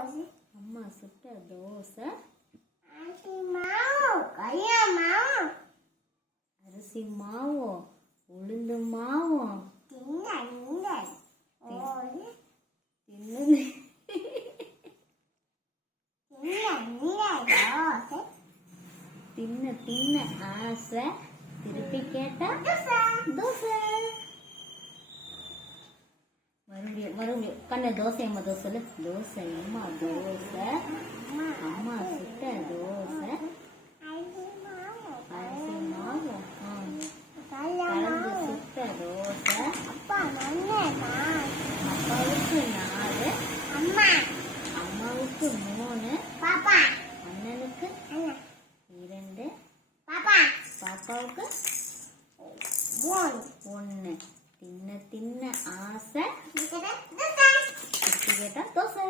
அம்மா சுட்ட தோசை. மாவு மாவு. அரிசி மாவும் உளுந்து தோசை. தின்ன தின்ன ஆசை. திருப்பி கேட்டா மறுபடியும் கண்ண தோசை அம்மா தோசை சொல்லு. தோசை அம்மா தோசை. அம்மா சுட்ட தோசை. அரிசி மாவு. ஆ. கலந்து சுட்ட தோசை. அப்பாவுக்கு நாலு. அம்மா. அம்மாவுக்கு மூணு. பாப்பா. அண்ணனுக்கு அண்ணா. இரண்டு. பாப்பா. பாப்பாவுக்கு மூணு. ஒன்று தின்ன தின்ன ஆசை இது தோசை திருப்பி கேட்டா தோசை